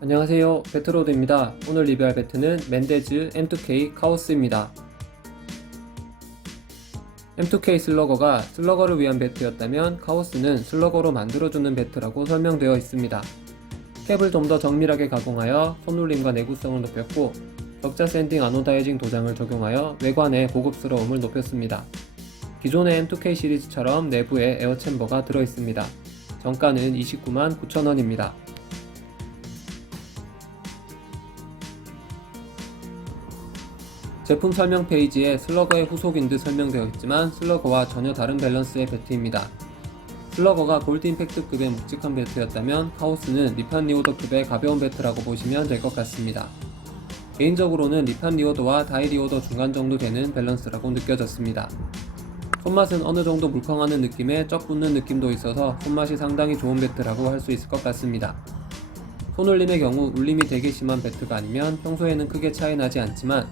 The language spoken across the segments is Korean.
안녕하세요. 배트로드입니다. 오늘 리뷰할 배트는 멘데즈 M2K 카오스입니다. M2K 슬러거가 슬러거를 위한 배트였다면 카오스는 슬러거로 만들어주는 배트라고 설명되어 있습니다. 캡을 좀 더 정밀하게 가공하여 손울림과 내구성을 높였고 적자 샌딩 아노다이징 도장을 적용하여 외관의 고급스러움을 높였습니다. 기존의 M2K 시리즈처럼 내부에 에어 챔버가 들어있습니다. 정가는 29만 9천원입니다 제품 설명 페이지에 슬러거의 후속인 듯 설명되어 있지만 슬러거와 전혀 다른 밸런스의 배트입니다. 슬러거가 골드 임팩트급의 묵직한 배트였다면 카오스는 리판 리오더급의 가벼운 배트라고 보시면 될 것 같습니다. 개인적으로는 리판 리오더와 다이 리오더 중간 정도 되는 밸런스라고 느껴졌습니다. 손맛은 어느 정도 물컹하는 느낌에 쩍 붙는 느낌도 있어서 손맛이 상당히 좋은 배트라고 할 수 있을 것 같습니다. 손울림의 경우 울림이 되게 심한 배트가 아니면 평소에는 크게 차이 나지 않지만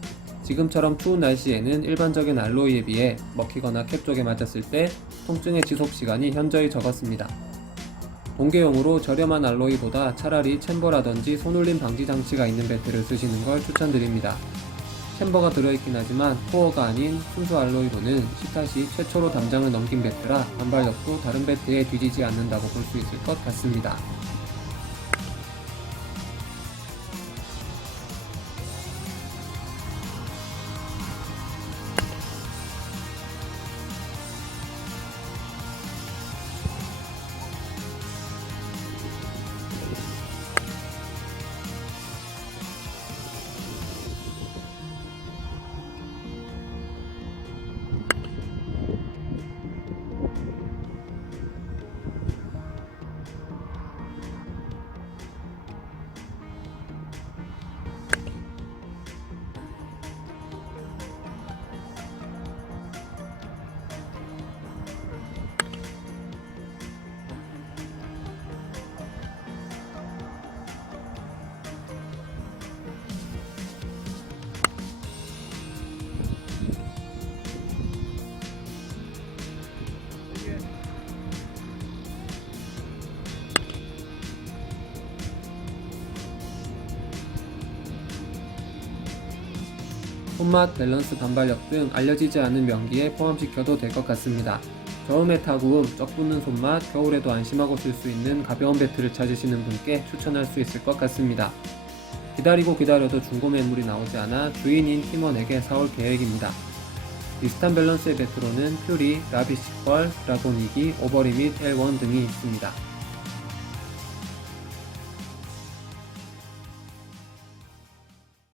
지금처럼 추운 날씨에는 일반적인 알로이에 비해 먹히거나 캡 쪽에 맞았을 때 통증의 지속 시간이 현저히 적었습니다. 동계용으로 저렴한 알로이보다 차라리 챔버라든지 손울림 방지 장치가 있는 배트를 쓰시는 걸 추천드립니다. 챔버가 들어있긴 하지만 코어가 아닌 순수 알로이로는 시타시 최초로 담장을 넘긴 배트라 반발력도 다른 배트에 뒤지지 않는다고 볼 수 있을 것 같습니다. 손맛, 밸런스, 반발력 등 알려지지 않은 명기에 포함시켜도 될 것 같습니다. 저음에 타구음, 쩍 붙는 손맛, 겨울에도 안심하고 쓸 수 있는 가벼운 배트를 찾으시는 분께 추천할 수 있을 것 같습니다. 기다리고 기다려도 중고 매물이 나오지 않아 주인인 팀원에게 사올 계획입니다. 비슷한 밸런스의 배트로는 퓨리, 라비시펄, 드라곤이기, 오버리밋, L1 등이 있습니다.